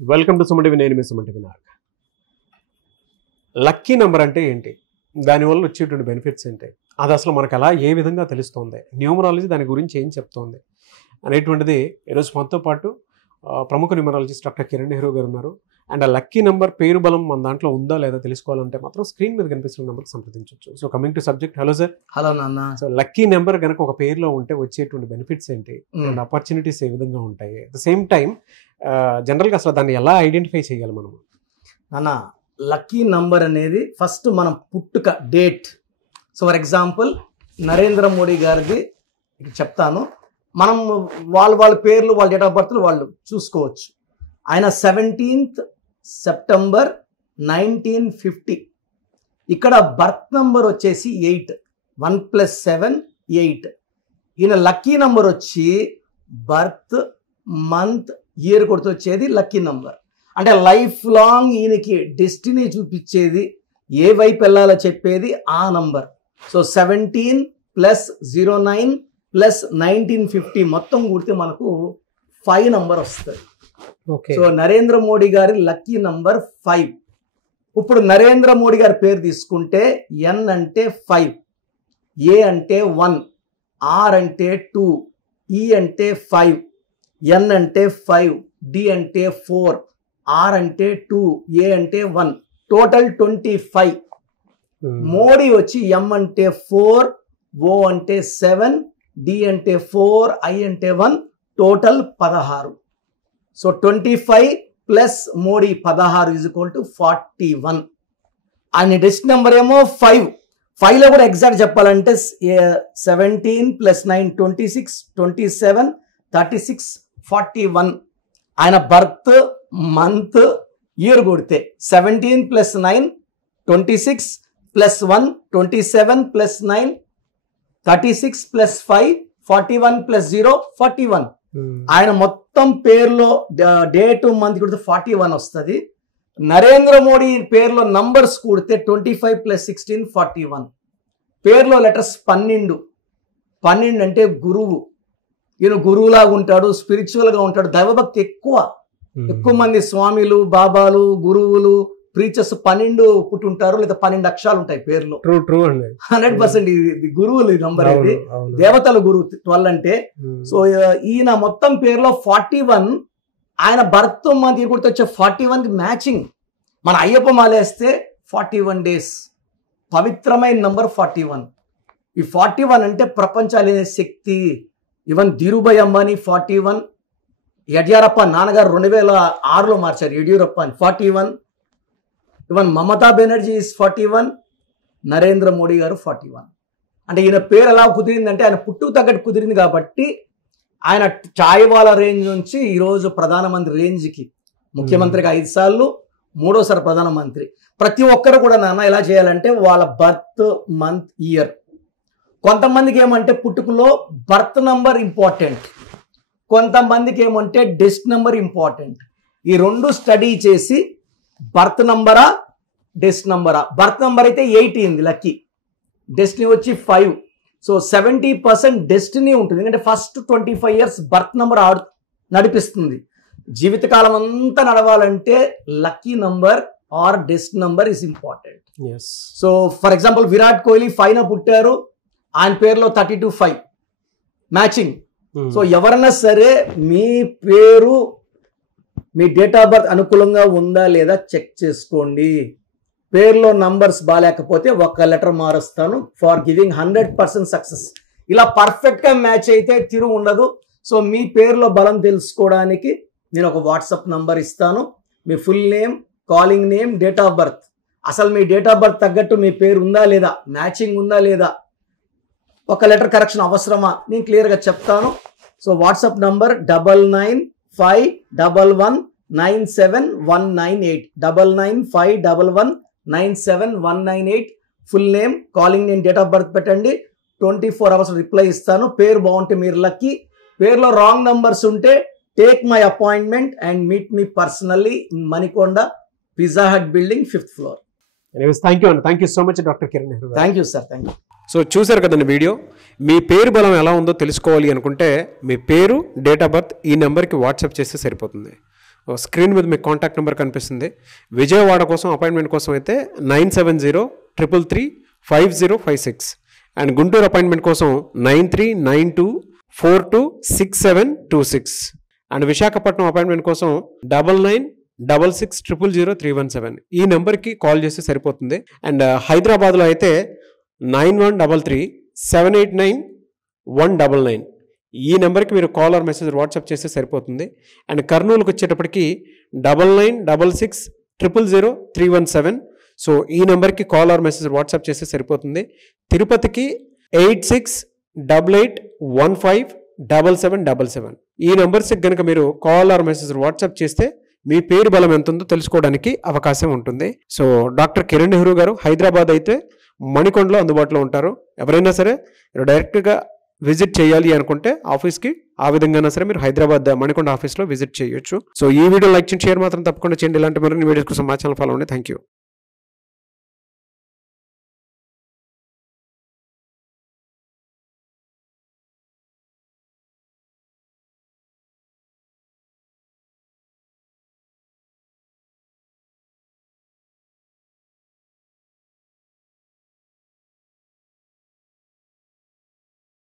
Welcome to Suman TV. నేను మీ Suman TV Nag. Lucky number అంటే ఏంటి, దానివల్ల వచ్చేటువంటి బెనిఫిట్స్ ఏంటి, అది అసలు మనకు ఎలా ఏ విధంగా తెలుస్తుంది, న్యూమరాలజీ దాని గురించి ఏం చెప్తోంది అనేటువంటిది ఈరోజు మనతో పాటు ప్రముఖ న్యూమరాలజిస్ట్ డాక్టర్ కిరణ్ నెహ్రూ గారు ఉన్నారు. అండ్ ఆ లక్కీ నెంబర్ పేరు బలం మన దాంట్లో ఉందా లేదా తెలుసుకోవాలంటే మాత్రం స్క్రీన్ మీద కనిపిస్తున్న నెంబర్కి సంప్రదించవచ్చు. So coming to subject, hello sir. Hello నాన్న. సో లక్కీ నెంబర్ కనుక ఒక పేరులో ఉంటే వచ్చేటువంటి బెనిఫిట్స్ ఏంటి అండ్ ఆపర్చునిటీస్ ఏ విధంగా ఉంటాయి, అట్ ద సేమ్ టైం జనరల్గా అసలు దాన్ని ఎలా ఐడెంటిఫై చేయాలి మనం? నాన్న, లక్కీ నంబర్ అనేది ఫస్ట్ మనం పుట్టుక date. So for example Narendra Modi గారిది చెప్తాను. మనం వాళ్ళ పేర్లు, వాళ్ళ డేట్ ఆఫ్ బర్త్లు వాళ్ళు చూసుకోవచ్చు. ఆయన 17th సెప్టెంబర్ 1950. ఇక్కడ బర్త్ నంబర్ వచ్చేసి 8, 1 + 7 8. ఈయన లక్కీ నంబర్ వచ్చి బర్త్, మంత్, ఇయర్ కొడుతూ వచ్చేది లక్కీ నంబర్. అంటే లైఫ్ లాంగ్ ఈయనకి డెస్టినీ చూపించేది, ఏ వైపు వెళ్ళాలో చెప్పేది ఆ నంబర్. సో 17 + 09 + 1950 మొత్తం కూడితే మనకు 5 నంబర్ వస్తుంది. సో నరేంద్ర మోడీ గారి లక్కీ నంబర్ 5. ఇప్పుడు నరేంద్ర మోడీ గారి పేరు తీసుకుంటే ఎన్ అంటే 5, ఏ అంటే 1, ఆర్ అంటే 2, ఈ అంటే 5, ఎన్ అంటే 5, డి అంటే 4, ఆర్ అంటే 2, ఏ అంటే 1, టోటల్ 25. మోడీ వచ్చి ఎం అంటే 4, ఓ అంటే 7, డి అంటే 4, ఐ అంటే 1, టోటల్ 16. So 25 plus Modi 16 = 41. ఆయన డెస్ట్ నెంబర్ ఏమో 5. 5లో కూడా ఎగ్జాక్ట్ చెప్పాలంటే 17 + 9 26, 27, 36, 41. ఆయన బర్త్, మంత్, ఇయర్ కొడితే 17 + 9 26 + 1 27 + 9 36 + 5 41 + 0 41. ఆయన మొత్తం పేర్లో డేట్, మంత్ కొడితే 41 వస్తుంది. నరేంద్ర మోడీ పేర్లో నంబర్స్ కూడితే 25 + 16 41. పేర్లో లెటర్స్ 12 అంటే గురువు. ఈయన గురువులాగా ఉంటాడు, స్పిరిచువల్గా ఉంటాడు, దైవభక్తి ఎక్కువ మంది స్వామిలు, బాబాలు, గురువులు, ప్రీచర్స్ 12 పుట్టుంటారు, లేదా 12 అక్షరాలు ఉంటాయి పేర్లో. 100% ఇది గురువులు నంబర్. ఇది దేవతల గురువు 12 అంటే. సో ఈయన మొత్తం పేరులో 41. ఆయన బర్త్, మంత్, ఇయర్ కొడితే వచ్చే 41కి మ్యాచింగ్. మన అయ్యప్ప మాలేస్తే 41 days, పవిత్రమైన నంబర్ 41. ఈ 41 అంటే ప్రపంచాలనే శక్తి. ఈవెన్ ధీరుభాయ్ అంబానీ 41, యడ్యూరప్ప నాన్నగారు 2006లో మార్చారు యడ్యూరప్ప అని 41, ఈవెన్ మమతా బెనర్జీ ఇస్ 41, నరేంద్ర మోడీ గారు 41. అంటే ఈయన పేరు ఎలా కుదిరిందంటే ఆయన పుట్టుకు తగ్గట్టు కుదిరింది కాబట్టి ఆయన చాయ్ వాళ్ళ రేంజ్ నుంచి ఈరోజు ప్రధానమంత్రి రేంజ్కి, ముఖ్యమంత్రికి 5 సార్లు, 3వసారి ప్రధానమంత్రి. ప్రతి ఒక్కరు కూడా నాన్న ఎలా చేయాలంటే వాళ్ళ బర్త్, మంత్, ఇయర్. కొంతమందికి ఏమంటే పుట్టుకలో బర్త్ నంబర్ ఇంపార్టెంట్, కొంతమందికి ఏమంటే డెస్ట్ నెంబర్ ఇంపార్టెంట్. ఈ 2 స్టడీ చేసి బర్త్ నంబరా, డెస్ట్ నంబరా. బర్త్ నంబర్ అయితే 18 లక్కీ, డెస్టినీ వచ్చి 5. సో 70% డెస్టినీ ఉంటుంది, ఎందుకంటే ఫస్ట్ 25 years బర్త్ నంబర్ నడిపిస్తుంది. జీవితకాలం అంతా నడవాలంటే lucky number or destiny number is important. So for example Virat Kohli 5న పుట్టారు, ఆయన పేరులో 32-5 మ్యాచింగ్. సో ఎవరైనా సరే మీ పేరు, మీ డేట్ ఆఫ్ బర్త్ అనుకూలంగా ఉందా లేదా చెక్ చేసుకోండి. పేరులో నంబర్స్ బాగాలేకపోతే ఒక లెటర్ మారుస్తాను ఫర్ గివింగ్ 100% సక్సెస్. ఇలా పర్ఫెక్ట్గా మ్యాచ్ అయితే తిరుగు ఉండదు. సో మీ పేరులో బలం తెలుసుకోవడానికి నేను ఒక వాట్సాప్ నంబర్ ఇస్తాను. మీ full name, calling name, date of birth, అసలు మీ డేట్ ఆఫ్ బర్త్ తగ్గట్టు మీ పేరు ఉందా లేదా, మ్యాచింగ్ ఉందా లేదా, ఒక లెటర్ కరెక్షన్ అవసరమా, నేను క్లియర్గా చెప్తాను. So WhatsApp number 9951197198, 9951197198. Full name, calling name, date of birth పెట్టండి. 24 hours రిప్లై ఇస్తాను. పేరు బాగుంటే మీరు లక్కీ, పేరులో రాంగ్ నంబర్స్ ఉంటే take my appointment and meet me personally in Manikonda, pizza hut building, 5th floor. Thank you so much doctor Kiran Nehru. Thank you sir, thank you. So చూసారు కదండి video. మీ పేరు బలం ఎలా ఉందో తెలుసుకోవాలి అనుకుంటే మీ పేరు, డేట్ ఆఫ్ బర్త్ ఈ నెంబర్కి వాట్సాప్ చేస్తే సరిపోతుంది. స్క్రీన్ మీద మీకు కాంటాక్ట్ నెంబర్ కనిపిస్తుంది. విజయవాడ కోసం అపాయింట్మెంట్ కోసం అయితే 9703335056 అండ్ గుంటూరు అపాయింట్మెంట్ కోసం 9392426726 అండ్ విశాఖపట్నం అపాయింట్మెంట్ కోసం 9966600317 ఈ నెంబర్కి కాల్ చేస్తే సరిపోతుంది. అండ్ హైదరాబాద్లో అయితే 9133789199 ఈ నెంబర్కి మీరు కాల్ ఆర్ మెసేజ్ వాట్సాప్ చేస్తే సరిపోతుంది. అండ్ కర్నూలుకి వచ్చేటప్పటికి 9966000317 సో ఈ నెంబర్కి కాల్ ఆర్ మెసేజ్ వాట్సాప్ చేస్తే సరిపోతుంది. తిరుపతికి 8688157777 ఈ నెంబర్స్కి కనుక మీరు కాల్ ఆర్ మెసేజ్ వాట్సాప్ చేస్తే మీ పేరు బలం ఎంత ఉందో తెలుసుకోవడానికి అవకాశం ఉంటుంది. సో డాక్టర్ కిరణ్ నెహ్రూ గారు హైదరాబాద్ అయితే మణికొండలో అందుబాటులో ఉంటారు. ఎవరైనా సరే మీరు డైరెక్ట్గా విజిట్ చేయాలి అనుకుంటే ఆఫీస్కి ఆ విధంగా సరే మీరు హైదరాబాద్ మణికొండ ఆఫీస్లో విజిట్ చేయొచ్చు. సో ఈ వీడియో లైక్ చేయండి, షేర్ మాత్రం తప్పకుండా చేయండి. ఇలాంటి మరిన్ని వీడియోస్ కోసం మా ఛానల్ ఫాలో అవ్వండి. Thank you.